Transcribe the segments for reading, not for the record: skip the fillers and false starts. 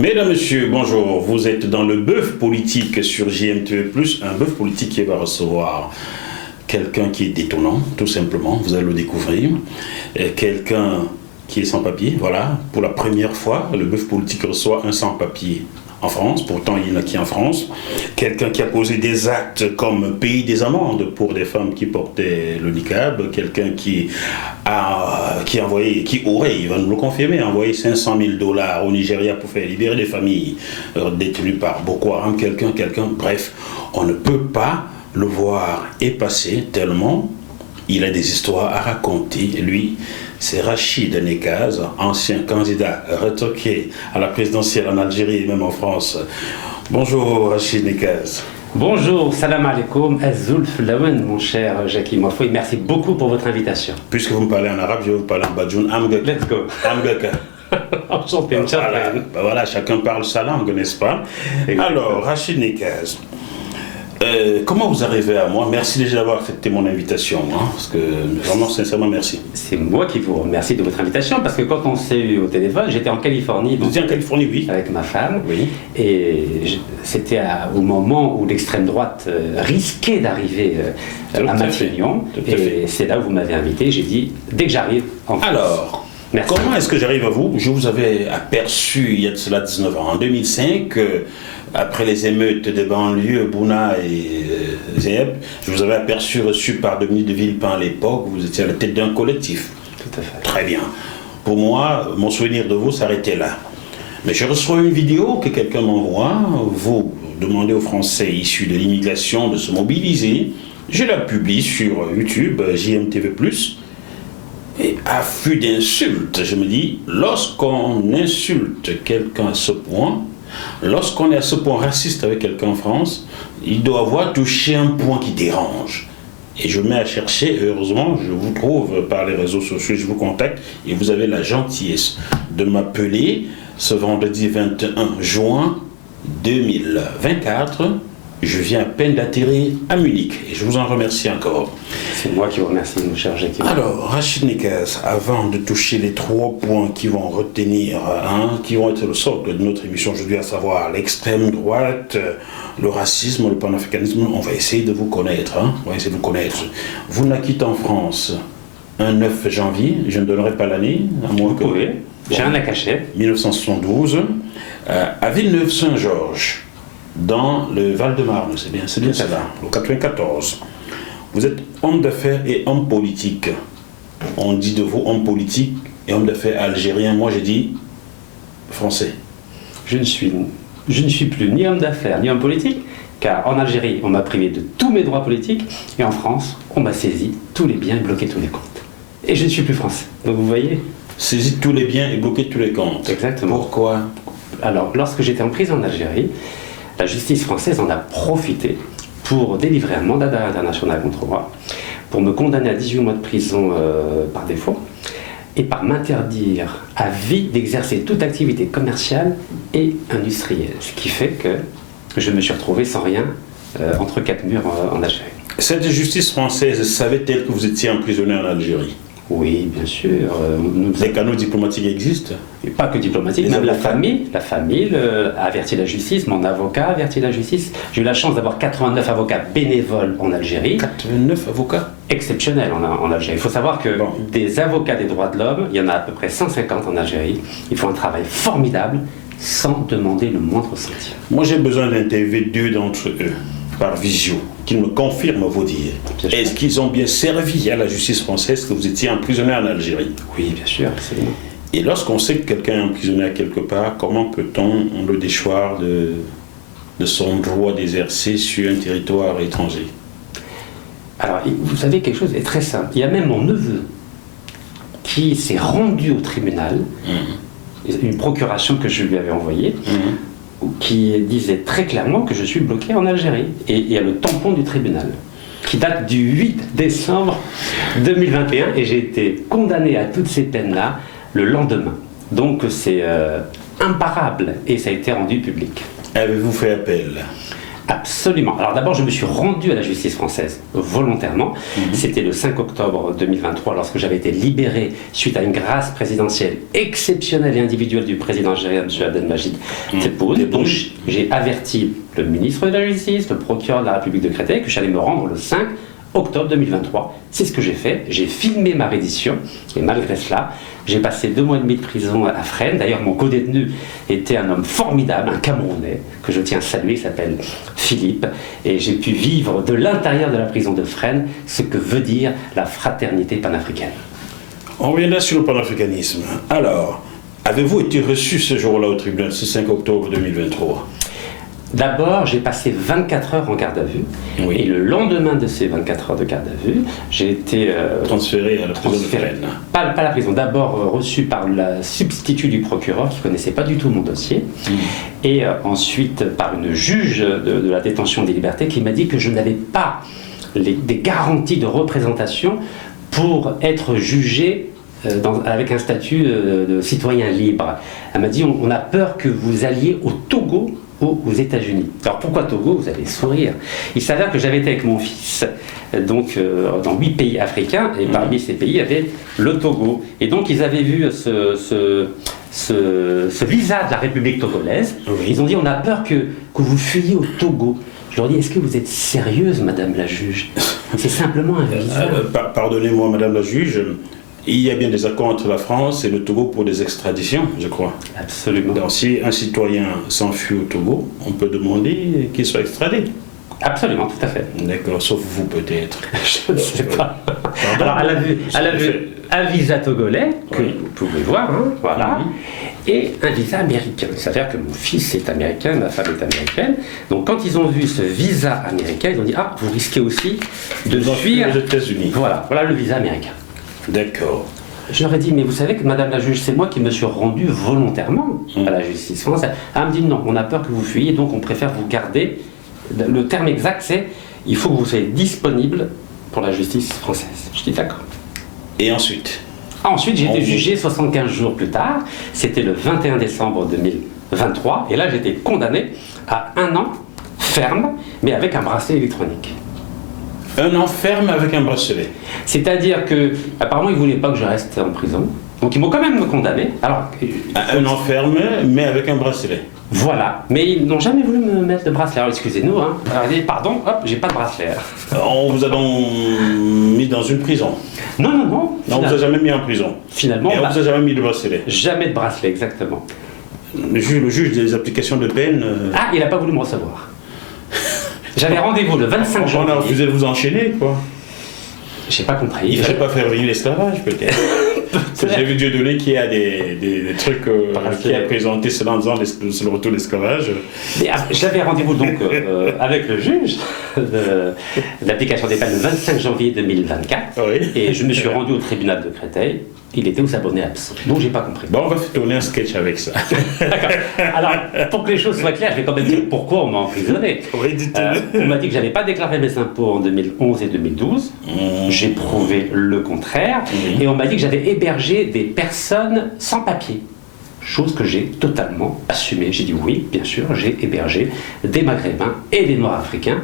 Mesdames, Messieurs, bonjour. Vous êtes dans le bœuf politique sur JMTV+, un bœuf politique qui va recevoir quelqu'un qui est détonnant, tout simplement, vous allez le découvrir. Quelqu'un qui est sans papier, voilà. Pour la première fois, le bœuf politique reçoit un sans papier en France, pourtant il y en a qui en France. Quelqu'un qui a posé des actes comme payer des amendes pour des femmes qui portaient le niqab. Quelqu'un qui aurait, il va nous le confirmer, envoyé $500 000 au Nigeria pour faire libérer des familles détenues par Boko Haram. Bref, on ne peut pas le voir et passer tellement il a des histoires à raconter. Lui, c'est Rachid Nekaz, ancien candidat retoqué à la présidentielle en Algérie et même en France. Bonjour Rachid Nekaz. Bonjour, salam alaikum, Azul Flawen, mon cher Jackie Mofoy. Merci beaucoup pour votre invitation. Puisque vous me parlez en arabe, je vais vous parler en badjoun. Let's go. Enchanté, voilà, chacun parle sa langue, n'est-ce pas? Alors, Rachid Nekaz. Comment vous arrivez à moi? Merci déjà d'avoir accepté mon invitation, parce que vraiment sincèrement merci. C'est moi qui vous remercie de votre invitation, parce que quand on s'est eu au téléphone, j'étais en Californie. Vous étiez en Californie, oui. Avec ma femme, oui. Et c'était au moment où l'extrême droite risquait d'arriver à Matignon, et c'est là où vous m'avez invité. J'ai dit, dès que j'arrive en France. Alors, merci. Comment est-ce que j'arrive à vous? Je vous avais aperçu il y a de cela 19 ans, en 2005, après les émeutes de banlieue, Bouna et Zéeb, je vous avais aperçu reçu par Dominique de Villepin à l'époque, vous étiez à la tête d'un collectif. Tout à fait. Très bien. Pour moi, mon souvenir de vous s'arrêtait là. Mais je reçois une vidéo que quelqu'un m'envoie, vous demandez aux Français issus de l'immigration de se mobiliser. Je la publie sur YouTube, JMTV+. Et affût d'insultes, je me dis, lorsqu'on insulte quelqu'un à ce point, lorsqu'on est à ce point raciste avec quelqu'un en France, il doit avoir touché un point qui dérange. Et je me mets à chercher, et heureusement, je vous trouve par les réseaux sociaux, je vous contacte, et vous avez la gentillesse de m'appeler ce vendredi 21 juin 2024. Je viens à peine d'atterrir à Munich, et je vous en remercie encore. C'est moi qui vous remercie, mon cher Jackie. Alors, Rachid Nekaz, avant de toucher les 3 points qui vont retenir, qui vont être le socle de notre émission aujourd'hui, à savoir l'extrême droite, le racisme, le panafricanisme, on va essayer de vous connaître. On va essayer de vous connaître. Vous naquîtes en France un 9 janvier, je ne donnerai pas l'année, à moins que... Vous pouvez, j'ai un à cacher. 1972, à Villeneuve-Saint-Georges, dans le Val-de-Marne, c'est bien cela, au 94. Vous êtes homme d'affaires et homme politique. On dit de vous homme politique et homme d'affaires algérien. Moi, j'ai dit français. Je ne suis plus ni homme d'affaires ni homme politique, car en Algérie, on m'a privé de tous mes droits politiques, et en France, on m'a saisi tous les biens et bloqué tous les comptes. Et je ne suis plus français. Donc vous voyez? Saisi tous les biens et bloqué tous les comptes. Exactement. Pourquoi? Alors, lorsque j'étais en prison en Algérie, la justice française en a profité pour délivrer un mandat d'arrêt international contre moi, pour me condamner à 18 mois de prison par défaut, et par m'interdire à vie d'exercer toute activité commerciale et industrielle. Ce qui fait que je me suis retrouvé sans rien entre 4 murs en Algérie. Cette justice française savait-elle que vous étiez emprisonné en Algérie? Oui, bien sûr. Les canaux diplomatiques existent? Et pas que diplomatiques, même la famille a averti la justice, mon avocat a averti la justice. J'ai eu la chance d'avoir 89 avocats bénévoles en Algérie. 89 avocats? Exceptionnels en Algérie. Il faut savoir que des avocats des droits de l'homme, il y en a à peu près 150 en Algérie. Ils font un travail formidable sans demander le moindre centime. Moi, j'ai besoin d'interviewer 2 d'entre eux par visio, qui me confirment vos dires. Est-ce qu'ils ont bien servi à la justice française que vous étiez emprisonné en Algérie? Oui, bien sûr, absolument. Et lorsqu'on sait que quelqu'un est emprisonné à quelque part, comment peut-on le déchoir de son droit d'exercer sur un territoire étranger? Alors, vous savez, quelque chose est très simple. Il y a même mon neveu qui s'est rendu au tribunal, une procuration que je lui avais envoyée, qui disait très clairement que je suis bloqué en Algérie. Et il y a le tampon du tribunal, qui date du 8 décembre 2021, et j'ai été condamné à toutes ces peines-là le lendemain. Donc c'est imparable, et ça a été rendu public. Avez-vous fait appel? Absolument. Alors d'abord, je me suis rendu à la justice française volontairement. C'était le 5 octobre 2023, lorsque j'avais été libéré suite à une grâce présidentielle exceptionnelle et individuelle du président algérien, M. Abdelmajid Tebboune. Donc j'ai averti le ministre de la Justice, le procureur de la République de Créteil, que j'allais me rendre le 5 octobre 2023. C'est ce que j'ai fait. J'ai filmé ma reddition et malgré cela, j'ai passé 2 mois et demi de prison à Fresnes. D'ailleurs, mon co-détenu était un homme formidable, un Camerounais, que je tiens à saluer, il s'appelle Philippe. Et j'ai pu vivre de l'intérieur de la prison de Fresnes ce que veut dire la fraternité panafricaine. On reviendra sur le panafricanisme. Alors, avez-vous été reçu ce jour-là au tribunal, ce 5 octobre 2023 ? D'abord, j'ai passé 24 heures en garde à vue. Oui. Et le lendemain de ces 24 heures de garde à vue, j'ai été transféré à la prison de Fresnes. Pas la prison, d'abord reçu par la substitut du procureur qui ne connaissait pas du tout mon dossier. Et ensuite par une juge de la détention des libertés qui m'a dit que je n'avais pas des garanties de représentation pour être jugé avec un statut de citoyen libre. Elle m'a dit on a peur que vous alliez au Togo aux États-Unis. Alors pourquoi Togo? Vous allez sourire. Il s'avère que j'avais été avec mon fils donc, dans 8 pays africains et parmi ces pays il y avait le Togo. Et donc ils avaient vu ce visa de la République togolaise. Oui. Ils ont dit on a peur que vous fuyiez au Togo. Je leur dis est-ce que vous êtes sérieuse madame la juge? C'est simplement un visa. Pardonnez-moi madame la juge. Il y a bien des accords entre la France et le Togo pour des extraditions, je crois. Absolument. Donc si un citoyen s'enfuit au Togo, on peut demander qu'il soit extradé. Absolument, tout à fait. D'accord, sauf vous peut-être. Je ne sais pas. Alors, elle a vu un visa togolais, que vous pouvez voir, hein, voilà, et un visa américain. Il s'avère que mon fils est américain, ma femme est américaine. Donc quand ils ont vu ce visa américain, ils ont dit « Ah, vous risquez aussi de fuir aux États-Unis. » Voilà le visa américain. D'accord. Je leur ai dit, mais vous savez que madame la juge, c'est moi qui me suis rendu volontairement à la justice française. Elle me dit, non, on a peur que vous fuyiez, donc on préfère vous garder. Le terme exact, c'est, il faut que vous soyez disponible pour la justice française. Je dis, d'accord. Et ensuite? Ensuite, j'ai été jugé 75 jours plus tard. C'était le 21 décembre 2023. Et là, j'ai été condamné à 1 an ferme, mais avec un bracelet électronique. 1 an ferme avec un bracelet. C'est-à-dire que, apparemment, ils ne voulaient pas que je reste en prison. Donc, ils m'ont quand même condamné. Alors, 1 an ferme, mais avec un bracelet. Voilà. Mais ils n'ont jamais voulu me mettre de bracelet. Alors, excusez-nous. Hein. Alors, ils disent, pardon, hop, j'ai pas de bracelet. On vous a donc mis dans une prison? Non. Non, on vous a jamais mis en prison? Finalement, et on vous a jamais mis de bracelet? Jamais de bracelet, exactement. Le juge des applications de peine... Ah, il n'a pas voulu me recevoir. J'avais rendez-vous le 25 janvier. On a refusé de vous enchaîner, quoi. J'ai pas compris. Il ne fallait pas faire venir l'esclavage, peut-être. J'ai vu Dieudonné qui a des trucs qui a présenté cela en disant c'est le retour de l'esclavage. J'avais rendez-vous donc avec le juge de l'application des peines le 25 janvier 2024. Oui. Et je me suis rendu au tribunal de Créteil. Il était où s'abonner absent. Donc j'ai pas compris. Bon, on va faire tourner un sketch avec ça. D'accord. Alors, pour que les choses soient claires, je vais quand même dire pourquoi on m'a emprisonné. Oui, dites-le. On m'a dit que j'avais pas déclaré mes impôts en 2011 et 2012. J'ai prouvé le contraire. Et on m'a dit que j'avais hébergé des personnes sans papier. Chose que j'ai totalement assumée. J'ai dit oui, bien sûr, j'ai hébergé des Maghrébins et des Noirs africains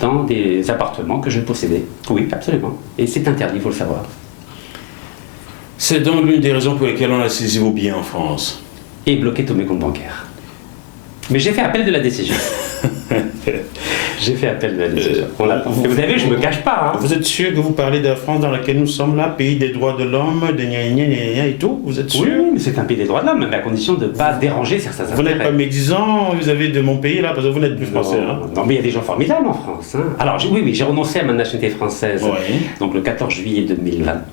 dans des appartements que je possédais. Oui, absolument. Et c'est interdit, il faut le savoir. C'est donc l'une des raisons pour lesquelles on a saisi vos biens en France. Et bloqué tous mes comptes bancaires. Mais j'ai fait appel de la décision. J'ai fait appel de la décision. On l'attend. Et vous avez vu, je ne me cache pas. Hein. Vous êtes sûr que vous parlez de la France dans laquelle nous sommes là, pays des droits de l'homme, de gna gna gna gna et tout? Vous êtes sûr? Oui, mais c'est un pays des droits de l'homme, mais à condition de ne pas déranger certains intérêts. Vous n'êtes pas médisant vis-à-vis de mon pays là, parce que vous n'êtes plus français. Hein? Non, mais il y a des gens formidables en France. Hein. Alors oui, j'ai renoncé à ma nationalité française donc le 14 juillet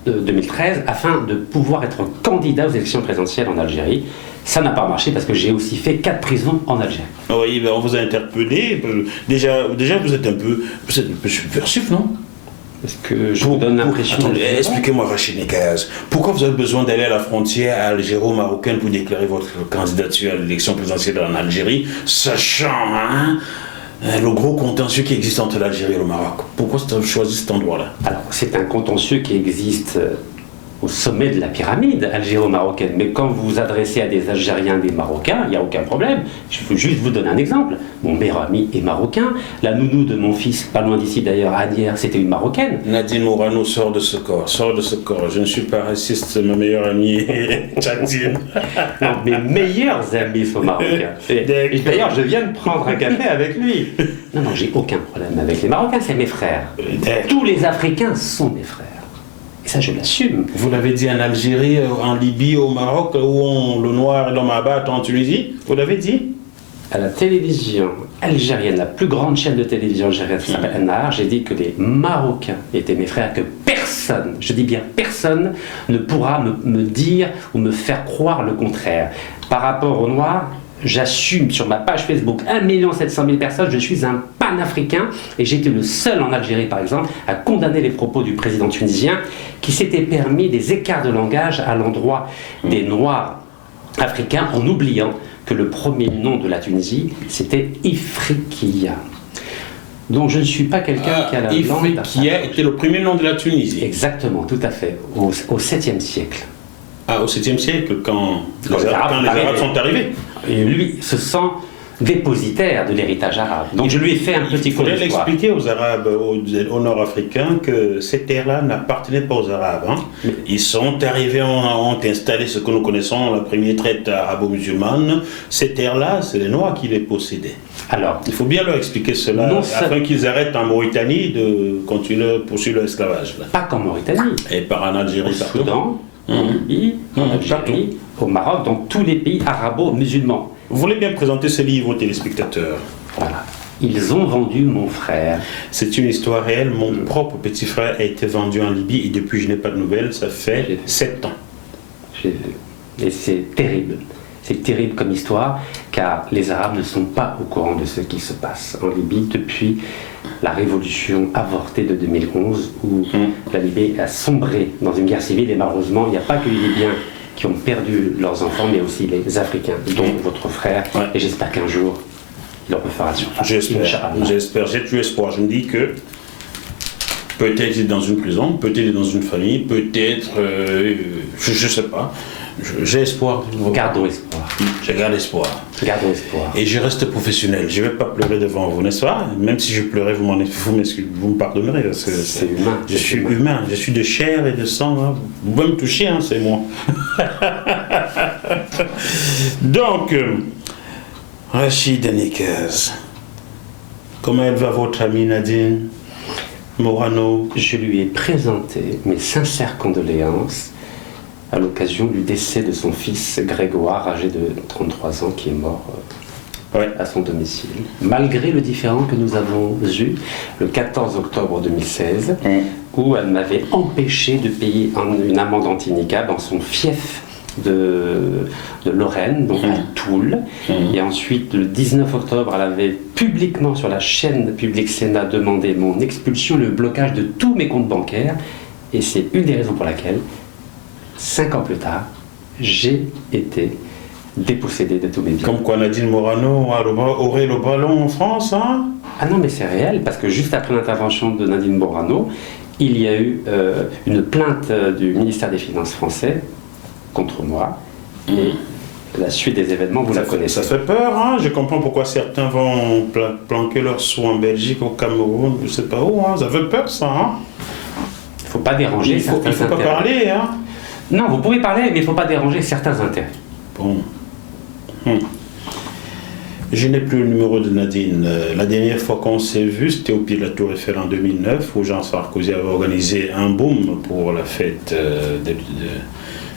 2013 afin de pouvoir être candidat aux élections présidentielles en Algérie. Ça n'a pas marché parce que j'ai aussi fait 4 prisons en Algérie. Oui, ben on vous a interpellé. Déjà vous êtes un peu subversif, non? Est-ce que je vous donne l'impression... Expliquez-moi, Rachid Nekaz, pourquoi vous avez besoin d'aller à la frontière algéro-marocaine pour déclarer votre candidature à l'élection présidentielle en Algérie, sachant le gros contentieux qui existe entre l'Algérie et le Maroc? Pourquoi vous avez choisi cet endroit-là? Alors, c'est un contentieux qui existe au sommet de la pyramide algéro-marocaine. Mais quand vous vous adressez à des Algériens, des Marocains, il n'y a aucun problème. Je veux juste vous donner un exemple. Mon meilleur ami est marocain. La nounou de mon fils, pas loin d'ici d'ailleurs, Anière, c'était une Marocaine. Nadine Morano sort de ce corps, sort de ce corps. Je ne suis pas raciste, ma meilleure amie est tchadienne. Non, mes meilleurs amis sont marocains. Et d'ailleurs, je viens de prendre un café avec lui. Non, non, j'ai aucun problème avec les Marocains, c'est mes frères. Tous les Africains sont mes frères. Et ça, je l'assume. Vous l'avez dit en Algérie, en Libye, au Maroc, où le noir et l'homme abattent en Tunisie. Vous l'avez dit? À la télévision algérienne, la plus grande chaîne de télévision algérienne qui s'appelle An-Nahar, j'ai dit que les Marocains étaient mes frères, que personne, je dis bien personne, ne pourra me dire ou me faire croire le contraire. Par rapport aux Noirs, j'assume sur ma page Facebook 1 700 000 personnes, je suis un panafricain et j'étais le seul en Algérie par exemple à condamner les propos du président tunisien qui s'était permis des écarts de langage à l'endroit des Noirs africains en oubliant que le premier nom de la Tunisie c'était Ifriqiya. Donc je ne suis pas quelqu'un qui a la langue... Ifriqiya était le premier nom de la Tunisie. Exactement, tout à fait, au 7e siècle. Ah, au 7e siècle, quand les Arabes sont arrivés. Et lui se sent dépositaire de l'héritage arabe. Donc je lui ai fait un petit cours d'histoire. Il faudrait l'expliquer aux Arabes, aux Nord-Africains, que ces terres-là n'appartenaient pas aux Arabes. Hein. Ils sont arrivés, ont installé ce que nous connaissons, la première traite arabo-musulmane. Ces terres-là, c'est les Noirs qui les possédaient. Alors, il faut bien leur expliquer cela, afin qu'ils arrêtent en Mauritanie de continuer, poursuivre l'esclavage. Pas qu'en Mauritanie. Et par en Algérie, au Soudan, en Libye, en Algérie, au Maroc, dans tous les pays arabo-musulmans. Vous voulez bien présenter ce livre aux téléspectateurs? Voilà. Ils ont vendu mon frère. C'est une histoire réelle. Mon propre petit frère a été vendu en Libye et depuis je n'ai pas de nouvelles. Ça fait 7 ans. J'ai vu. Et c'est terrible. C'est terrible comme histoire, car les Arabes ne sont pas au courant de ce qui se passe en Libye depuis la révolution avortée de 2011, où la Libye a sombré dans une guerre civile, et malheureusement, il n'y a pas que les Libyens qui ont perdu leurs enfants, mais aussi les Africains, dont votre frère, et j'espère qu'un jour, il en refera surface. J'espère, j'ai tout espoir. Je me dis que peut-être il est dans une prison, peut-être il est dans une famille, peut-être, je ne sais pas. J'ai espoir. Gardons espoir. Je garde espoir. Gardons espoir. Et je reste professionnel. Je ne vais pas pleurer devant vous, n'est-ce pas? Même si je pleurais, vous me pardonnerez. C'est humain. Je suis humain. Je suis de chair et de sang. Hein. Vous pouvez me toucher, hein, c'est moi. Donc, Rachid Nikez, comment elle va votre amie Nadine Morano? Je lui ai présenté mes sincères condoléances à l'occasion du décès de son fils Grégoire, âgé de 33 ans, qui est mort à son domicile. Malgré le différend que nous avons eu le 14 octobre 2016, où elle m'avait empêché de payer une amende anti-niqab dans son fief de Lorraine, donc à Toul. Et ensuite, le 19 octobre, elle avait publiquement sur la chaîne Public Sénat demandé mon expulsion, le blocage de tous mes comptes bancaires. Et c'est une des raisons pour laquelle 5 ans plus tard, j'ai été dépossédé de tous mes biens. Comme quoi Nadine Morano aurait le ballon en France, hein? Ah non, mais c'est réel, parce que juste après l'intervention de Nadine Morano, il y a eu une plainte du ministère des Finances français contre moi. Et la suite des événements, vous la connaissez. Ça fait peur, hein? Je comprends pourquoi certains vont planquer leurs sous en Belgique, au Cameroun, je ne sais pas où, hein? Ça fait peur, ça, hein? Il ne faut pas déranger certains intérêts. Il ne faut pas parler, hein? Non, vous pouvez parler, mais il ne faut pas déranger certains intérêts. Bon. Je n'ai plus le numéro de Nadine. La dernière fois qu'on s'est vu, c'était au pied de la Tour Eiffel en 2009, où Jean Sarkozy avait organisé un boom pour la fête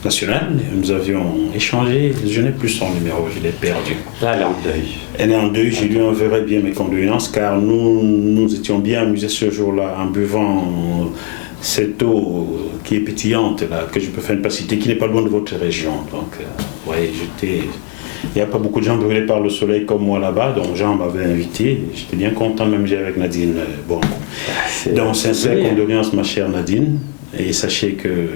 nationale. Nous avions échangé. Je n'ai plus son numéro, je l'ai perdu. Là, elle est en deuil. Elle est en deuil, je lui enverrai bien mes condoléances, car nous étions bien amusés ce jour-là en buvant cette eau qui est pétillante, là, que je peux faire une citer, qui n'est pas loin de votre région. Donc, il n'y a pas beaucoup de gens brûlés par le soleil comme moi là-bas, donc Jean m'avait invité. J'étais bien content de m'amuser avec Nadine. Bon. Donc, sincères condoléances, ma chère Nadine, et sachez que,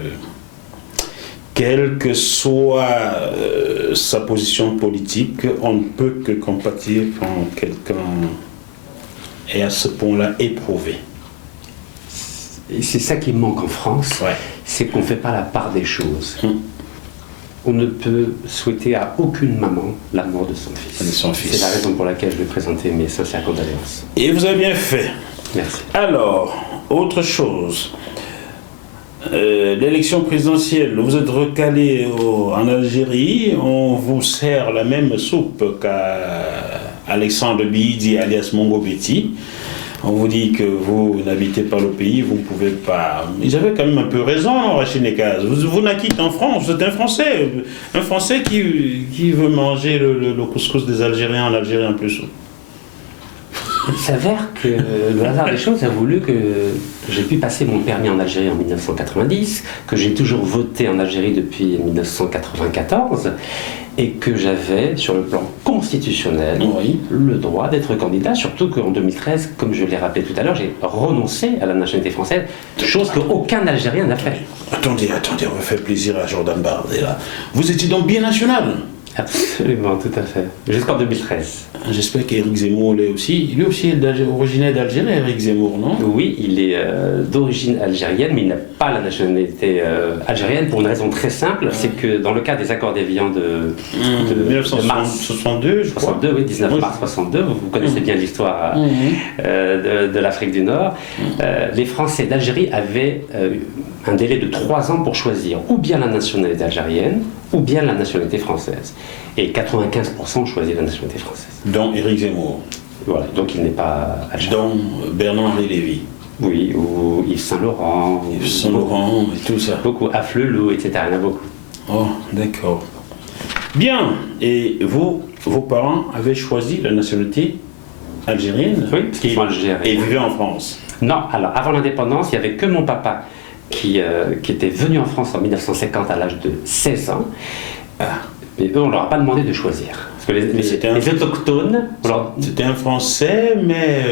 quelle que soit sa position politique, on ne peut que compatir quand quelqu'un est à ce point-là éprouvé. et c'est ça qui manque en France, c'est qu'on ne fait pas la part des choses. On ne peut souhaiter à aucune maman la mort de son fils. C'est la raison pour laquelle je vais présenter mes sincères condoléances. Et vous avez bien fait. Merci. Alors, autre chose. L'élection présidentielle, vous êtes recalé en Algérie, on vous sert la même soupe qu'à Alexandre Bidi alias Mongo Betty. On vous dit que vous n'habitez pas le pays, vous ne pouvez pas. Ils avaient quand même un peu raison, Rachid Nekaz. Vous naquîtes en France, vous êtes un Français qui veut manger le couscous des Algériens en Algérie en plus. Il s'avère que le hasard des choses a voulu que j'ai pu passer mon permis en Algérie en 1990, que j'ai toujours voté en Algérie depuis 1994, et que j'avais, sur le plan constitutionnel, le droit d'être candidat, surtout qu'en 2013, comme je l'ai rappelé tout à l'heure, j'ai renoncé à la nationalité française, chose qu'aucun Algérien n'a fait. Attendez, on va faire plaisir à Jordan Bardella. Vous étiez donc bien national? Absolument, tout à fait. Jusqu'en 2013. J'espère qu'Éric Zemmour lui aussi est originaire d'Algérie, Éric Zemmour, non? Oui, il est d'origine algérienne, mais il n'a pas la nationalité algérienne pour une raison très simple, c'est que dans le cas des accords d'Évian de 1962, je crois. 62, oui, 19 mars 62, vous connaissez bien l'histoire de l'Afrique du Nord. Les Français d'Algérie avaient un délai de 3 ans pour choisir ou bien la nationalité algérienne ou bien la nationalité française. Et 95% ont choisi la nationalité française. Dont Éric Zemmour. Voilà, donc il n'est pas algérien. Dont Bernard-Henri Lévy. Oui, ou Yves Saint-Laurent. Yves Saint-Laurent et tout ça. Beaucoup, Afflelou, etc. Il y en a beaucoup. Oh, d'accord. Bien. Et vos parents avaient choisi la nationalité algérienne? Oui, parce qu'ils sont algériens. Et vivaient en France? Non, alors avant l'indépendance, il n'y avait que mon papa qui était venu en France en 1950 à l'âge de 16 ans. Mais eux, on ne leur a pas demandé de choisir. Parce que les autochtones... C'était un Français, mais...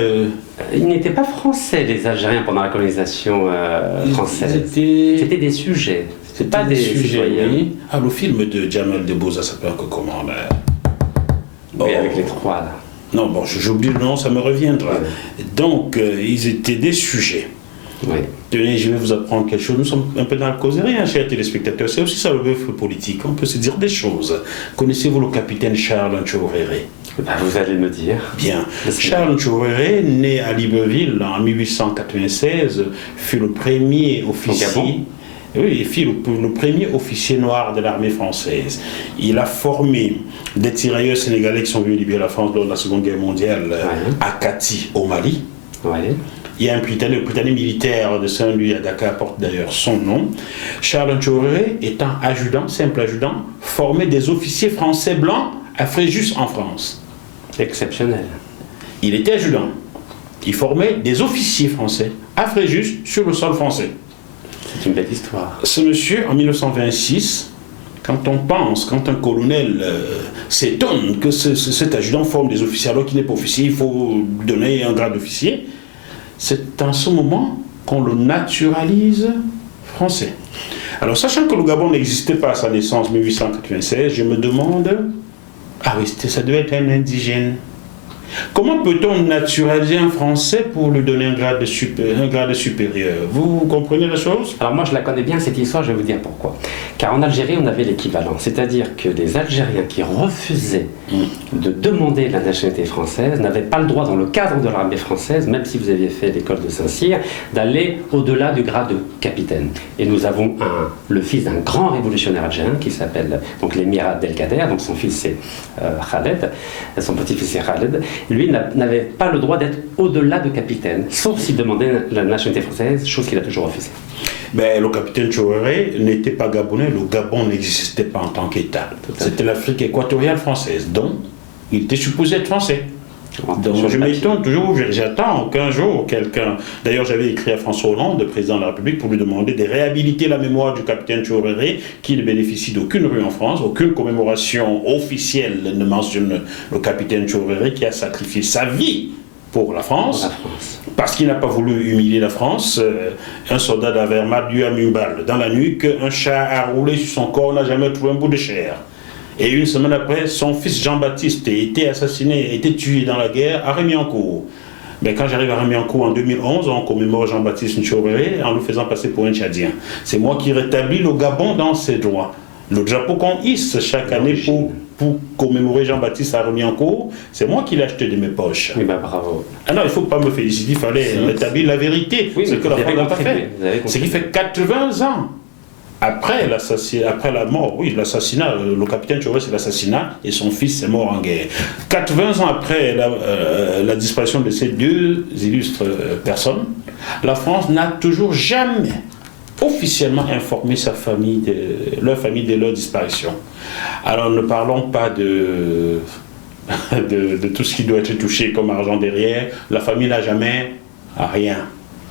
Ils n'étaient pas français, les Algériens, pendant la colonisation française. C'était des sujets. C'était pas des citoyens. Oui. Ah, le film de Jamel Debbouze, ça s'appelle comment là? Oui, avec les trois, là. Non, bon, j'oublie le nom, ça me reviendra. Oui. Donc, ils étaient des sujets. Oui. Tenez, je vais vous apprendre quelque chose. Nous sommes un peu dans la causerie, hein, chers téléspectateurs. C'est aussi ça le bœuf politique. On peut se dire des choses. Connaissez-vous le capitaine Charles Ntchoréré? Vous allez me dire. Bien. Charles Ntchoréré, né à Libreville en 1896, fut le premier officier. Oui, il fut le premier officier noir de l'armée française. Il a formé des tirailleurs sénégalais qui sont venus libérer la France lors de la Seconde Guerre mondiale à Kati, au Mali. Ouais. Il y a un Britannique militaire de Saint-Louis à Dakar, porte d'ailleurs son nom. Charles Ntchoréré, étant adjudant, simple adjudant, formait des officiers français blancs à Fréjus en France. Exceptionnel. Il était adjudant. Il formait des officiers français à Fréjus sur le sol français. C'est une belle histoire. Ce monsieur, en 1926, quand un colonel s'étonne que cet adjudant forme des officiers alors qu'il n'est pas officier, il faut donner un grade d'officier, c'est en ce moment qu'on le naturalise français. Alors, sachant que le Gabon n'existait pas à sa naissance, 1896, je me demande, ah oui, ça devait être un indigène. Comment peut-on naturaliser un Français pour lui donner un grade supérieur? Vous comprenez la chose? Alors moi je la connais bien cette histoire, je vais vous dire pourquoi. Car en Algérie on avait l'équivalent, c'est-à-dire que les Algériens qui refusaient de demander la nationalité française n'avaient pas le droit dans le cadre de l'armée française, même si vous aviez fait l'école de Saint-Cyr, d'aller au-delà du grade de capitaine. Et nous avons le fils d'un grand révolutionnaire algérien qui s'appelle donc l'émir Abdelkader, donc son fils c'est Khaled, son petit-fils c'est Khaled. Lui n'avait pas le droit d'être au-delà de capitaine, sauf s'il demandait la nationalité française, chose qu'il a toujours refusée. Mais le capitaine Ntchoréré n'était pas gabonais, le Gabon n'existait pas en tant qu'État. C'était l'Afrique équatoriale française, donc il était supposé être français. Donc je m'étonne toujours, j'attends qu'un jour quelqu'un... D'ailleurs j'avais écrit à François Hollande, le président de la République, pour lui demander de réhabiliter la mémoire du capitaine Ntchoréré, qui ne bénéficie d'aucune rue en France, aucune commémoration officielle ne mentionne le capitaine Ntchoréré qui a sacrifié sa vie pour la France, parce qu'il n'a pas voulu humilier la France. Un soldat de la Wehrmacht lui a mis une balle dans la nuque, un chat a roulé sur son corps, n'a jamais trouvé un bout de chair. Et une semaine après, son fils Jean-Baptiste a été assassiné, a été tué dans la guerre à Rémiancourt. Ben, quand j'arrive à Ramiancourt en 2011, on commémore Jean-Baptiste Ntchoréré en le faisant passer pour un Tchadien. C'est moi qui rétablis le Gabon dans ses droits. Le drapeau qu'on hisse chaque année pour commémorer Jean-Baptiste à Ramiancourt, c'est moi qui l'ai acheté de mes poches. Oui, bah, bravo. Ah non, il ne faut pas me féliciter, il fallait rétablir la vérité. Oui, c'est que la France n'a pas fait. C'est qui fait 80 ans. Après la mort, oui, l'assassinat, le capitaine Ntchoréré, c'est l'assassinat, et son fils est mort en guerre. 80 ans après la disparition de ces deux illustres personnes, la France n'a toujours jamais officiellement informé leur famille de leur disparition. Alors ne parlons pas de tout ce qui doit être touché comme argent derrière. La famille n'a jamais rien.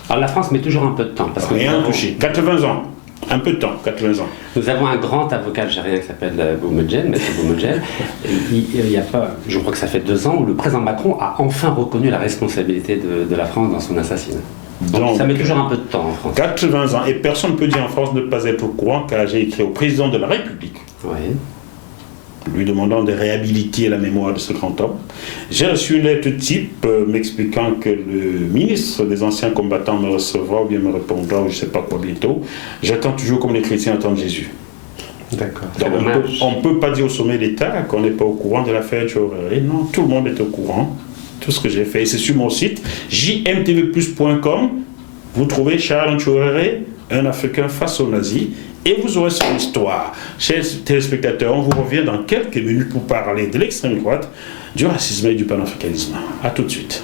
Alors la France met toujours un peu de temps. Parce que rien touché. 80 ans. Un peu de temps, 80 ans. Nous avons un grand avocat algérien qui s'appelle Boumedjel, M. Boumedjel. Il y a pas, je crois que ça fait 2 ans, où le président Macron a enfin reconnu la responsabilité de la France dans son assassinat. Donc ça met toujours un peu de temps en France. 80 ans, et personne ne peut dire en France ne pas être au courant, car j'ai écrit au président de la République, lui demandant de réhabiliter la mémoire de ce grand homme. J'ai reçu une lettre type m'expliquant que le ministre des anciens combattants me recevra ou bien me répondra ou je ne sais pas quoi bientôt. J'attends toujours comme les chrétiens attendent Jésus. D'accord. Donc on ne peut pas dire au sommet d'État qu'on n'est pas au courant de l'affaire Ntchoréré. Non, tout le monde est au courant. Tout ce que j'ai fait, c'est sur mon site jmtvplus.com. Vous trouvez Charles Ntchoréré, un Africain face aux nazis, et vous aurez son histoire. Chers téléspectateurs, on vous revient dans quelques minutes pour parler de l'extrême droite, du racisme et du panafricanisme. A tout de suite.